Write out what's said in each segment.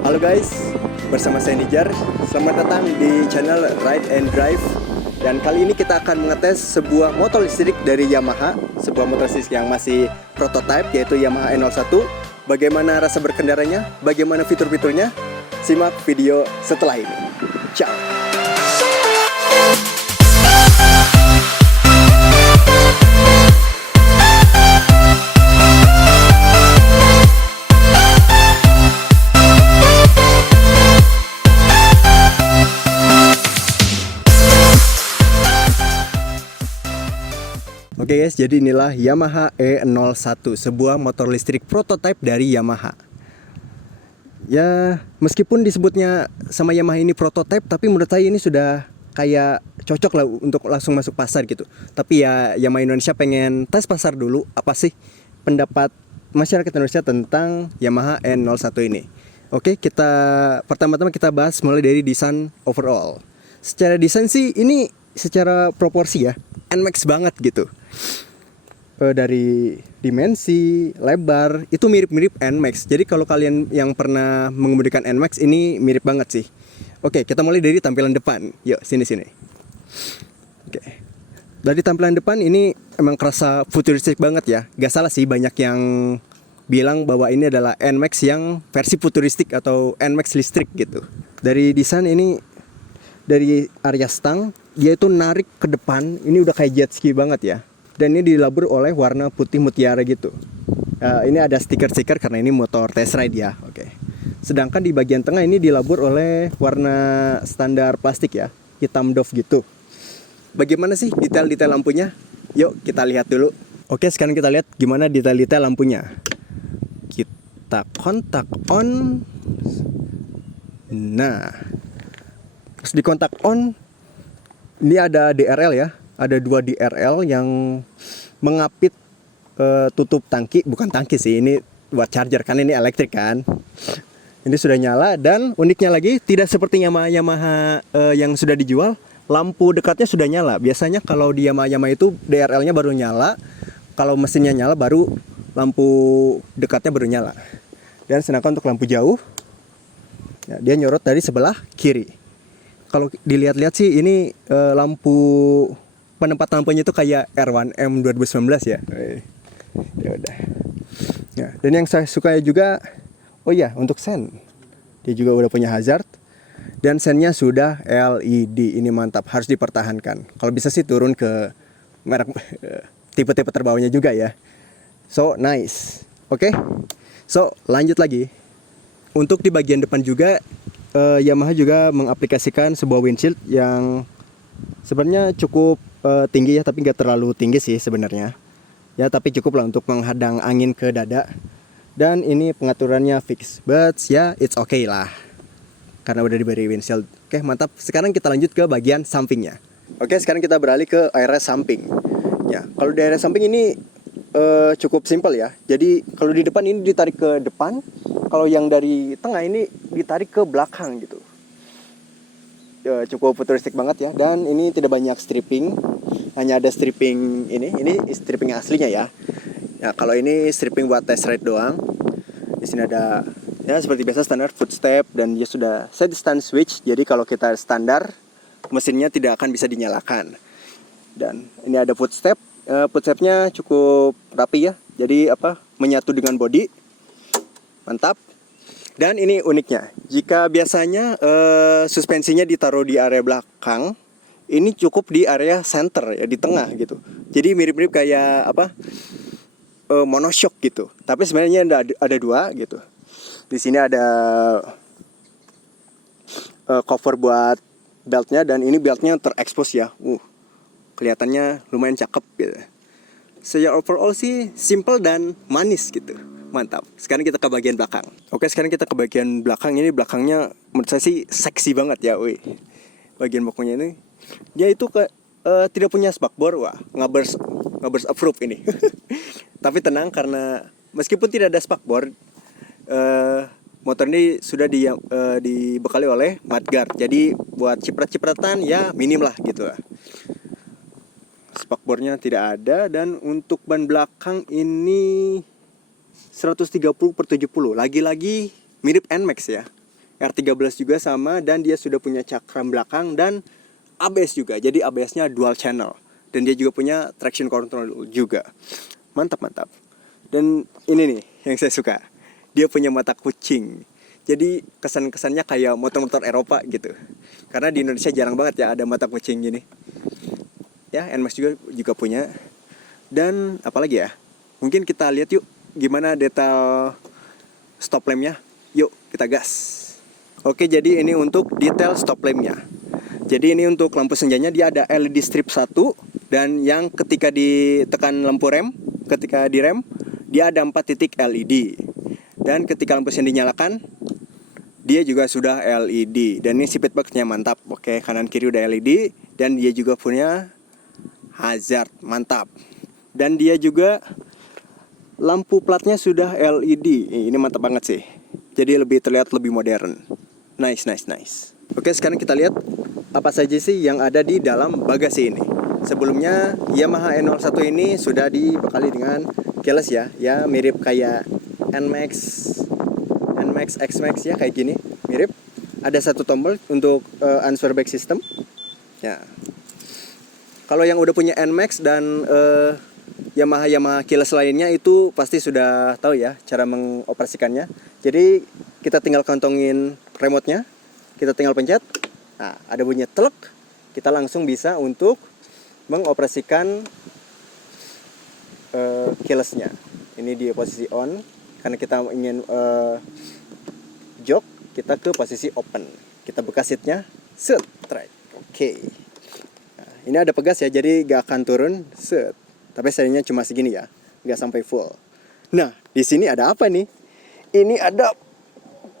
Halo guys, bersama saya Nijar. Selamat datang di channel Ride and Drive. Dan kali ini kita akan mengetes sebuah motor listrik dari Yamaha. Sebuah motor listrik yang masih prototype, yaitu Yamaha N01. Bagaimana rasa berkendaranya, bagaimana fitur-fiturnya? Simak video setelah ini. Ciao. Oke guys, jadi inilah Yamaha E01, sebuah motor listrik prototype dari Yamaha. Ya, meskipun disebutnya sama Yamaha ini prototype, tapi menurut saya ini sudah kayak cocok lah untuk langsung masuk pasar gitu. Tapi ya Yamaha Indonesia pengen tes pasar dulu, apa sih pendapat masyarakat Indonesia tentang Yamaha N01 ini. Oke, pertama-tama kita bahas mulai dari desain overall. Secara desain sih ini secara proporsi ya, NMAX banget gitu. Dari dimensi, lebar itu mirip-mirip NMAX. Jadi kalau kalian yang pernah mengemudikan NMAX ini mirip banget sih. Oke, kita mulai dari tampilan depan. Yuk, sini. Oke. Dari tampilan depan ini emang kerasa futuristik banget ya. Gak salah sih, banyak yang bilang bahwa ini adalah NMAX yang versi futuristik atau NMAX listrik gitu. Dari desain ini, dari area stang, dia itu narik ke depan. Ini udah kayak jet ski banget ya. Dan ini dilabur oleh warna putih mutiara gitu. Ini ada stiker-stiker karena ini motor test ride ya. Oke. Sedangkan di bagian tengah ini dilabur oleh warna standar plastik ya, hitam doff gitu. Bagaimana sih detail-detail lampunya? Yuk kita lihat dulu. Oke, sekarang kita lihat gimana detail-detail lampunya. Kita kontak on. Nah, terus di kontak on, ini ada DRL ya. Ada 2 DRL yang mengapit tutup tangki. Bukan tangki sih, ini buat charger kan, ini elektrik kan. Ini sudah nyala dan uniknya lagi tidak seperti Yamaha yang sudah dijual, lampu dekatnya sudah nyala. Biasanya kalau di Yamaha itu DRL-nya baru nyala, kalau mesinnya nyala baru lampu dekatnya baru nyala. Dan sedangkan untuk lampu jauh, ya, dia nyorot dari sebelah kiri. Kalau dilihat-lihat sih ini lampu penempatan lampunya itu kayak R1M 2019 ya. Ya udah. Ya, dan yang saya suka juga, oh iya, untuk sen. Dia juga udah punya hazard dan sennya sudah LED. Ini mantap, harus dipertahankan. Kalau bisa sih turun ke merek tipe-tipe terbawahnya juga ya. So, nice. Oke. So, lanjut lagi. Untuk di bagian depan juga Yamaha juga mengaplikasikan sebuah windshield yang sebenarnya cukup tinggi ya, tapi nggak terlalu tinggi sih sebenarnya. Ya, tapi cukup lah untuk menghadang angin ke dada. Dan ini pengaturannya fix, but ya it's okay lah, karena udah diberi windshield. Oke, mantap. Sekarang kita lanjut ke bagian sampingnya. Oke, sekarang kita beralih ke area samping. Ya, kalau di area samping ini cukup simpel ya. Jadi kalau di depan ini ditarik ke depan, kalau yang dari tengah ini ditarik ke belakang gitu. Ya, cukup futuristik banget ya. Dan ini tidak banyak stripping, hanya ada stripping ini stripping aslinya ya. Ya, kalau ini stripping buat test ride doang. Di sini ada ya seperti biasa standar footstep dan dia sudah set stand switch. Jadi kalau kita standar, mesinnya tidak akan bisa dinyalakan. Dan ini ada footstep. Footstepnya cukup rapi ya. Jadi menyatu dengan body. Mantap. Dan ini uniknya, jika biasanya suspensinya ditaruh di area belakang, ini cukup di area center ya, di tengah gitu. Jadi mirip-mirip kayak monoshock gitu. Tapi sebenarnya ada 2 gitu. Di sini ada cover buat beltnya, dan ini beltnya terekspos ya. Kelihatannya lumayan cakep gitu. Secara overall sih simple dan manis gitu. Mantap. Sekarang kita ke bagian belakang. Oke, sekarang kita ke bagian belakang. Ini belakangnya menurut saya sih seksi banget ya, wih. Bagian belakangnya ini dia itu tidak punya spakbor. Wah, ngabers approve ini. Tapi tenang, karena meskipun tidak ada spakbor, motor ini sudah dibekali oleh mudguard. Jadi buat ciprat-cipratan ya minim lah gitu lah. Spakbornya tidak ada. Dan untuk ban belakang ini 130/70. Lagi-lagi mirip NMAX ya. R13 juga sama, dan dia sudah punya cakram belakang dan ABS juga. Jadi ABS-nya dual channel, dan dia juga punya traction control juga. Mantap. Dan ini nih yang saya suka, dia punya mata kucing. Jadi kesan-kesannya kayak motor-motor Eropa gitu. Karena di Indonesia jarang banget ya ada mata kucing gini. Ya, NMAX juga punya. Dan apalagi ya, mungkin kita lihat yuk gimana detail stop lampnya. Yuk kita gas. Oke, jadi ini untuk detail stop lampnya. Jadi ini untuk lampu senjanya, dia ada LED strip 1, dan yang ketika ditekan lampu rem, ketika direm, dia ada 4 titik LED. Dan ketika lampu sen dinyalakan, dia juga sudah LED. Dan ini speed box-nya mantap. Oke, kanan kiri udah LED, dan dia juga punya hazard, mantap. Dan dia juga lampu platnya sudah LED. Ini mantap banget sih. Jadi lebih terlihat lebih modern. Nice. Oke, sekarang kita lihat apa saja sih yang ada di dalam bagasi ini. Sebelumnya Yamaha N01 ini sudah dibekali dengan keyless ya. Ya mirip kayak NMAX, X-Max ya, kayak gini. Mirip. Ada satu tombol untuk answer back system. Ya. Kalau yang udah punya NMAX dan Yamaha keyless lainnya itu pasti sudah tahu ya cara mengoperasikannya. Jadi kita tinggal kantongin remote-nya, kita tinggal pencet. Nah, ada bunyi telek, kita langsung bisa untuk mengoperasikan keyless-nya. Ini di posisi on, karena kita ingin jok, kita ke posisi open. Kita buka seatnya, set, track. Oke. Nah, ini ada pegas ya, jadi gak akan turun, set. Tapi sayangnya cuma segini ya, nggak sampai full. Nah, di sini ada apa nih? Ini ada,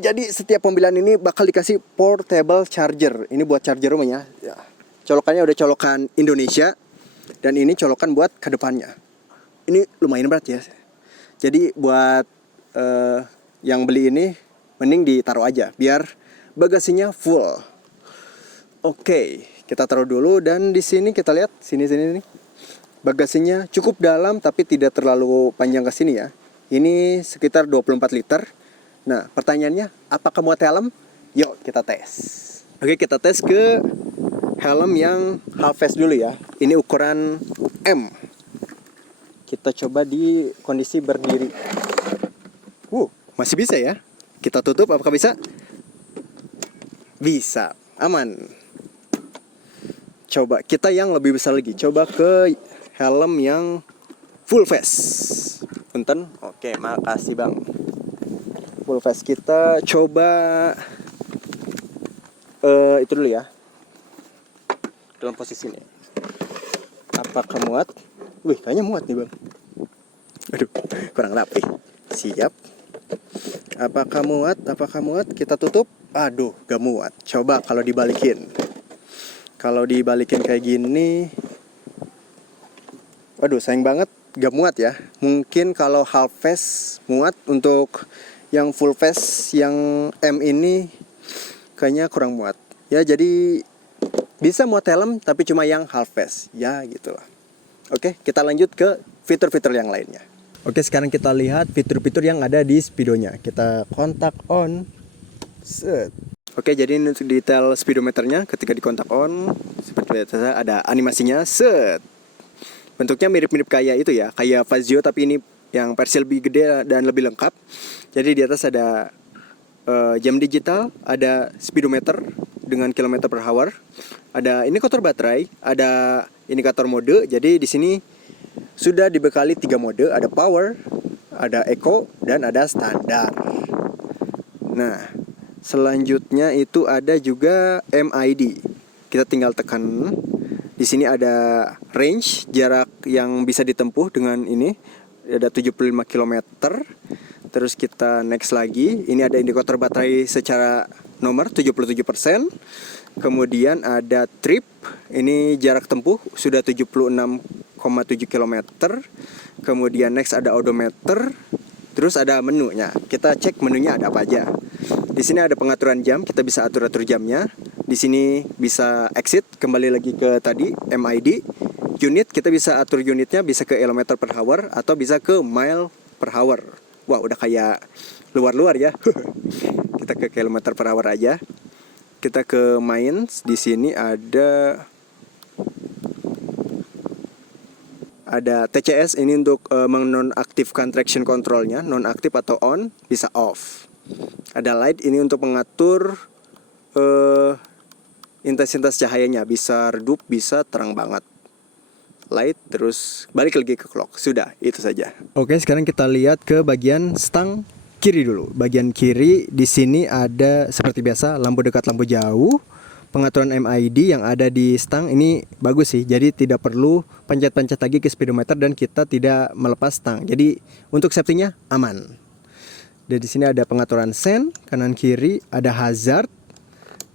jadi setiap pembelian ini bakal dikasih portable charger. Ini buat charger rumahnya. Ya. Colokannya udah colokan Indonesia, dan ini colokan buat ke depannya. Ini lumayan berat ya. Jadi buat yang beli ini, mending ditaruh aja, biar bagasinya full. Oke, kita taruh dulu, dan di sini kita lihat, sini nih. Bagasinya cukup dalam tapi tidak terlalu panjang ke sini ya. Ini sekitar 24 liter. Nah, pertanyaannya, apakah muat helm? Yuk kita tes. Oke, kita tes ke helm yang half face dulu ya. Ini ukuran M. Kita coba di kondisi berdiri. Masih bisa ya. Kita tutup, apakah bisa? Bisa, aman. Coba kita yang lebih besar lagi. Coba ke helm yang full face. Punten. Oke, makasih bang. Full face kita coba itu dulu ya. Dalam posisi ini. Apakah muat? Wih, kayaknya muat nih bang. Aduh, kurang rapi. Siap. Apakah muat? Kita tutup. Aduh, gak muat. Coba kalau dibalikin. Kalau dibalikin kayak gini, waduh, sayang banget gak muat ya. Mungkin kalau half face muat, untuk yang full face yang M ini kayaknya kurang muat. Ya, jadi bisa muat helm tapi cuma yang half face. Ya, gitulah. Oke, kita lanjut ke fitur-fitur yang lainnya. Oke, sekarang kita lihat fitur-fitur yang ada di speedonya. Kita kontak on. Set. Oke, jadi ini untuk detail speedometernya. Ketika dikontak on, seperti biasa ada animasinya. Set. Bentuknya mirip-mirip kayak itu ya, kayak Fazio, tapi ini yang versi lebih gede dan lebih lengkap. Jadi di atas ada jam digital, ada speedometer dengan kilometer per hour, ada indikator baterai, ada indikator mode. Jadi di sini sudah dibekali 3 mode, ada power, ada eco, dan ada standar. Nah, selanjutnya itu ada juga MID. Kita tinggal tekan. Di sini ada range, jarak yang bisa ditempuh dengan ini, ada 75 km. Terus kita next lagi. Ini ada indikator baterai secara nomor 77%. Kemudian ada trip. Ini jarak tempuh sudah 76,7 km. Kemudian next ada odometer. Terus ada menunya. Kita cek menunya ada apa aja. Di sini ada pengaturan jam, kita bisa atur-atur jamnya. Di sini bisa exit, kembali lagi ke tadi MID. Unit, kita bisa atur unitnya, bisa ke kilometer per hour atau bisa ke mile per hour. Wah, udah kayak luar-luar ya. Kita ke kilometer per hour aja. Kita ke mains. Di sini ada TCS ini untuk menonaktifkan traction controlnya, non-aktif atau on, bisa off. Ada light ini untuk mengatur intensitas cahayanya, bisa redup, bisa terang banget. Light, terus balik lagi ke clock. Sudah, itu saja. Oke, sekarang kita lihat ke bagian stang kiri dulu. Bagian kiri di sini ada seperti biasa lampu dekat, lampu jauh. Pengaturan MID yang ada di stang ini bagus sih. Jadi tidak perlu pencet-pencet lagi ke speedometer dan kita tidak melepas stang. Jadi untuk safety-nya aman. Dan di sini ada pengaturan sen kanan kiri, ada hazard.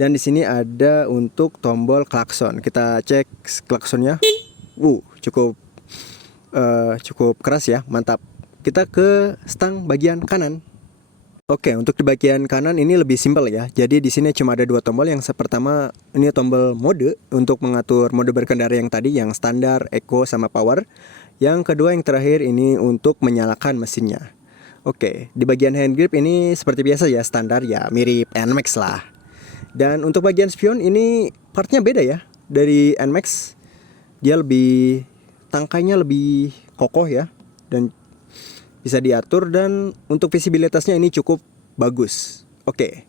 Dan di sini ada untuk tombol klakson. Kita cek klaksonnya. Cukup keras ya, mantap. Kita ke stang bagian kanan. Oke, untuk di bagian kanan ini lebih simpel ya. Jadi di sini cuma ada 2 tombol. Yang pertama ini tombol mode untuk mengatur mode berkendara yang tadi, yang standar, eco, sama power. Yang kedua yang terakhir ini untuk menyalakan mesinnya. Oke, di bagian hand grip ini seperti biasa ya, standar ya, mirip NMAX lah. Dan untuk bagian spion ini partnya beda ya dari NMAX. Dia lebih, tangkainya lebih kokoh ya, dan bisa diatur, dan untuk visibilitasnya ini cukup bagus. Oke,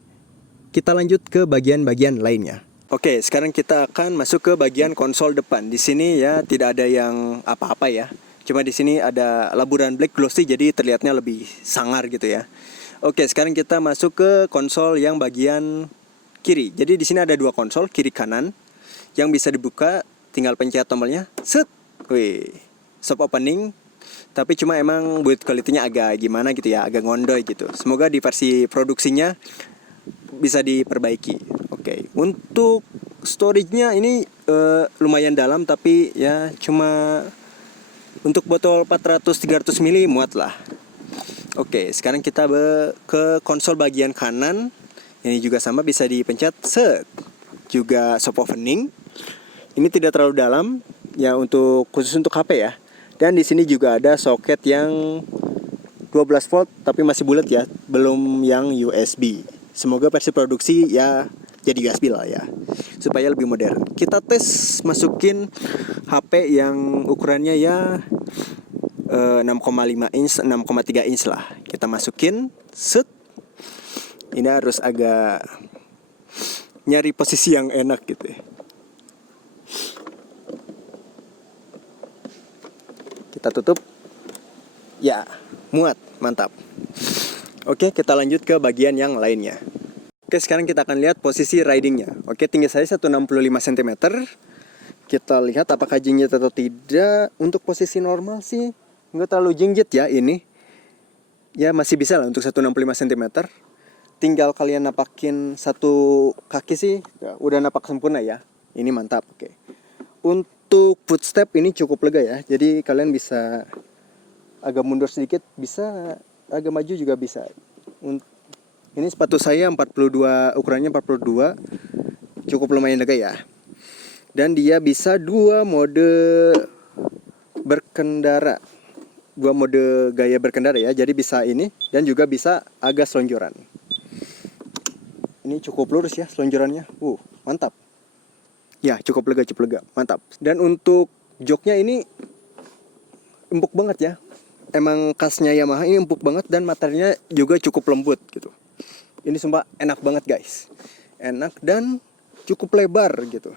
kita lanjut ke bagian-bagian lainnya. Oke, sekarang kita akan masuk ke bagian konsol depan. Di sini ya tidak ada yang apa-apa ya. Cuma di sini ada laburan black glossy, jadi terlihatnya lebih sangar gitu ya. Oke, sekarang kita masuk ke konsol yang bagian kiri. Jadi di sini ada 2 konsol, kiri kanan, yang bisa dibuka. Tinggal pencet tombolnya, set, soft opening. Tapi cuma emang build quality-nya agak gimana gitu ya, agak ngondoy gitu. Semoga di versi produksinya bisa diperbaiki. Oke, untuk storage-nya ini lumayan dalam, tapi ya cuma untuk botol 400-300 ml muat lah. Oke, sekarang kita ke konsol bagian kanan. Ini juga sama, bisa dipencet, set. Juga soft opening. Ini tidak terlalu dalam ya, untuk khusus untuk HP ya. Dan di sini juga ada soket yang 12 volt tapi masih bulat ya, belum yang USB. Semoga versi produksi ya jadi USB lah ya, supaya lebih modern. Kita tes masukin HP yang ukurannya ya 6,5 inch, 6,3 inch lah. Kita masukin, set. Ini harus agak nyari posisi yang enak gitu ya. Kita tutup. Ya, muat, mantap. Oke, kita lanjut ke bagian yang lainnya. Oke, sekarang kita akan lihat posisi ridingnya. Oke, tinggi saya 165 cm. Kita lihat apakah jinjit atau tidak. Untuk posisi normal sih nggak terlalu jinjit ya ini. Ya masih bisa lah untuk 165 cm. Tinggal kalian napakin satu kaki sih, ya, udah napak sempurna ya. Ini mantap. Oke. Untuk footstep ini cukup lega ya. Jadi kalian bisa agak mundur sedikit, bisa agak maju juga bisa. Ini sepatu saya 42, ukurannya 42. Cukup lumayan lega ya. Dan dia bisa 2 mode berkendara. 2 mode gaya berkendara ya. Jadi bisa ini dan juga bisa agak selonjoran. Ini cukup lurus ya selonjorannya. Mantap. Ya, cukup lega, mantap. Dan untuk joknya ini empuk banget ya. Emang khasnya Yamaha, ini empuk banget dan materialnya juga cukup lembut gitu. Ini sumpah enak banget guys. Enak dan cukup lebar gitu.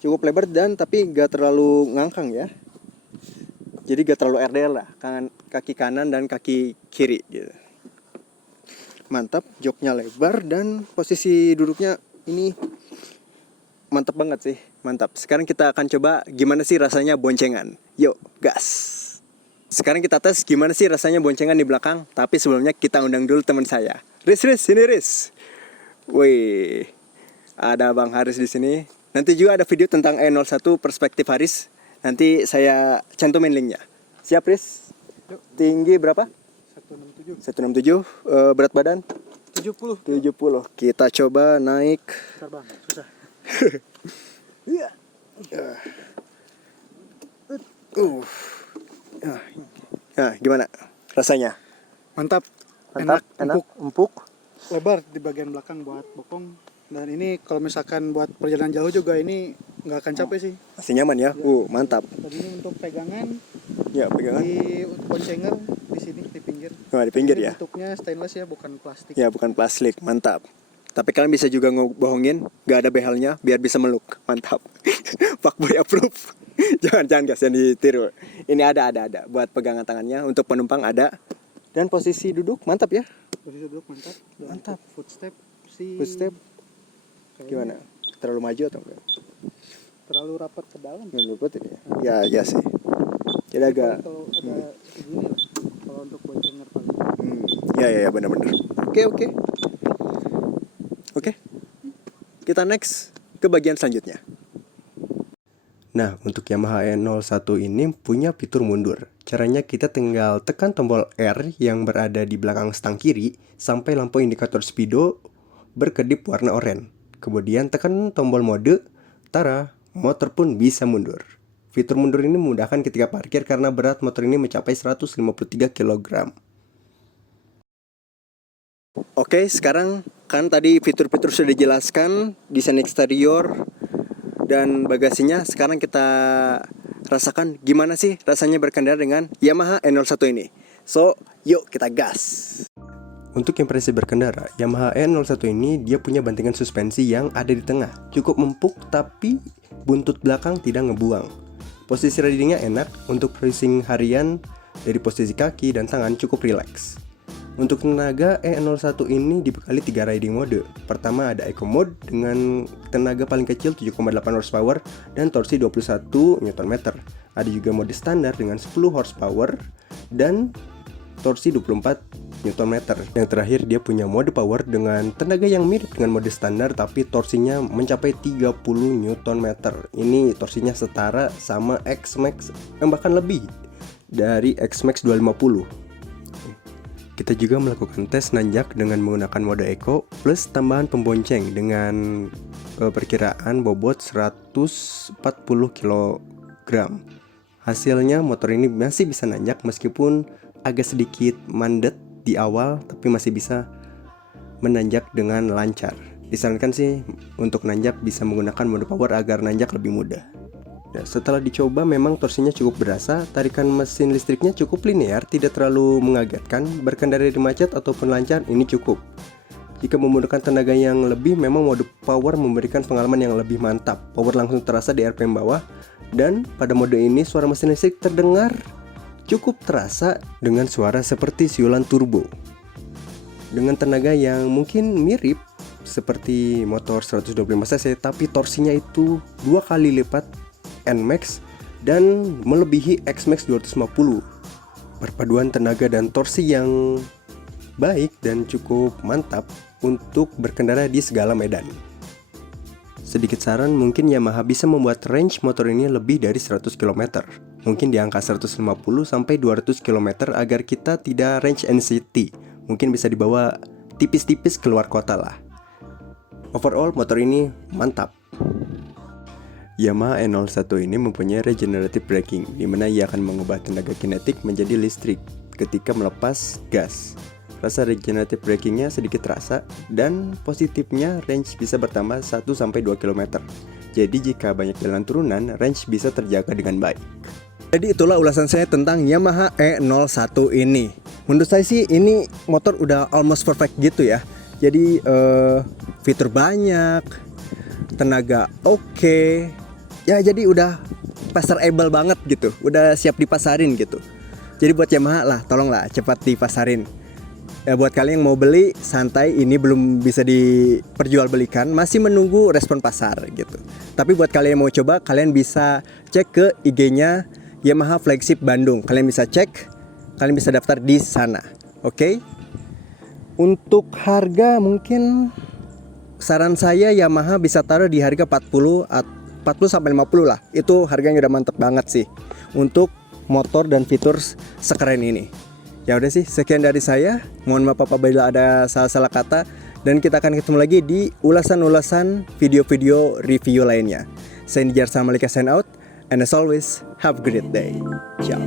Cukup lebar dan tapi gak terlalu ngangkang ya. Jadi gak terlalu RDL lah, kaki kanan dan kaki kiri gitu. Mantap, joknya lebar dan posisi duduknya ini mantap banget sih, mantap. Sekarang kita akan coba gimana sih rasanya boncengan. Yuk, gas. Sekarang kita tes gimana sih rasanya boncengan di belakang. Tapi sebelumnya kita undang dulu teman saya. Riz, sini Riz. Wih, ada Bang Haris di sini. Nanti juga ada video tentang E01 perspektif Haris. Nanti saya cantumin linknya. Siap Riz? Tinggi berapa? 167. Berat badan? 70. Kita coba naik. Susah banget, susah. Nah, gimana rasanya? Mantap. Mantap, enak, empuk. Lebar di bagian belakang buat bokong. Dan ini kalau misalkan buat perjalanan jauh juga ini nggak akan capek sih. Masih nyaman ya. Mantap. Dan ini untuk pegangan Ya, pegangan. di boncengan di sini di pinggir. Oh, di pinggir Ini ya. bentuknya stainless ya, bukan plastik. Ya, bukan plastik. Mantap. Tapi kalian bisa juga ngebohongin, gak ada behelnya biar bisa meluk. Mantap. Fuckboy approve. Jangan guys, yang ditiru. Ini ada buat pegangan tangannya, untuk penumpang ada. Dan posisi duduk mantap ya. Posisi duduk mantap. Dan Mantap. untuk footstep sih. Footstep gimana? Terlalu maju atau enggak? Terlalu rapat ke dalam. Menurut ini ya. Ya sih. Jadi agak Kalau ada segini lah. Kalau untuk boncengan paling. Ya benar-benar. Oke. Kita next ke bagian selanjutnya. Nah, untuk Yamaha E01 ini punya fitur mundur. Caranya kita tinggal tekan tombol R yang berada di belakang stang kiri sampai lampu indikator speedo berkedip warna oranye. Kemudian tekan tombol mode, tara, motor pun bisa mundur. Fitur mundur ini memudahkan ketika parkir karena berat motor ini mencapai 153 kg. Oke, sekarang kan tadi fitur-fitur sudah dijelaskan, desain eksterior dan bagasinya. Sekarang kita rasakan gimana sih rasanya berkendara dengan Yamaha E01 ini. So, yuk kita gas. Untuk impresi berkendara, Yamaha E01 ini dia punya bantingan suspensi yang ada di tengah. Cukup empuk tapi buntut belakang tidak ngebuang. Posisi ridingnya enak, untuk racing harian dari posisi kaki dan tangan cukup rileks. Untuk tenaga E01 ini dibekali 3 riding mode. Pertama ada Eco Mode dengan tenaga paling kecil 7,8 horsepower dan torsi 21 Nm. Ada juga mode standar dengan 10 horsepower dan torsi 24 Nm. Yang terakhir dia punya mode power dengan tenaga yang mirip dengan mode standar tapi torsinya mencapai 30 Nm. Ini torsinya setara sama X-Max yang bahkan lebih dari X-Max 250. Kita juga melakukan tes nanjak dengan menggunakan mode Eco plus tambahan pembonceng dengan perkiraan bobot 140 kg. Hasilnya motor ini masih bisa nanjak meskipun agak sedikit mandet di awal, tapi masih bisa menanjak dengan lancar. Disarankan sih untuk nanjak bisa menggunakan mode power agar nanjak lebih mudah. Ya, setelah dicoba memang torsinya cukup berasa, tarikan mesin listriknya cukup linear, tidak terlalu mengagetkan. Berkendara di macet ataupun lancar ini cukup. Jika membutuhkan tenaga yang lebih, memang mode power memberikan pengalaman yang lebih mantap. Power langsung terasa di RPM bawah, dan pada mode ini suara mesin listrik terdengar cukup terasa dengan suara seperti siulan turbo. Dengan tenaga yang mungkin mirip seperti motor 125cc, tapi torsinya itu 2 kali lipat NMAX dan melebihi X-Max 250. Perpaduan tenaga dan torsi yang baik dan cukup mantap untuk berkendara di segala medan. Sedikit saran, mungkin Yamaha bisa membuat range motor ini lebih dari 100 km. Mungkin di angka 150 sampai 200 km agar kita tidak range anxiety. Mungkin bisa dibawa tipis-tipis keluar kota lah. Overall motor ini mantap. Yamaha E01 ini mempunyai regenerative braking, di mana ia akan mengubah tenaga kinetik menjadi listrik ketika melepas gas. Rasa regenerative brakingnya sedikit terasa, dan positifnya range bisa bertambah 1-2 km. Jadi jika banyak jalan turunan, range bisa terjaga dengan baik. Jadi itulah ulasan saya tentang Yamaha E01 ini. Menurut saya sih ini motor udah almost perfect gitu ya. Jadi fitur banyak, tenaga oke. Ya jadi udah pasarable banget gitu, udah siap dipasarin gitu. Jadi buat Yamaha lah, tolonglah cepat dipasarin. Ya buat kalian yang mau beli, santai, ini belum bisa diperjualbelikan, masih menunggu respon pasar gitu. Tapi buat kalian yang mau coba, kalian bisa cek ke IG-nya Yamaha Flagship Bandung. Kalian bisa cek, kalian bisa daftar di sana. Oke? Untuk harga mungkin saran saya Yamaha bisa taruh di harga 40 sampai 50 lah. Itu harganya udah mantep banget sih untuk motor dan fitur sekeren ini. Ya udah sih, sekian dari saya. Mohon maaf apabila ada salah-salah kata, dan kita akan ketemu lagi di ulasan-ulasan video-video review lainnya. Saya Nijar Samalika sign out, and as always, have a great day. Ciao.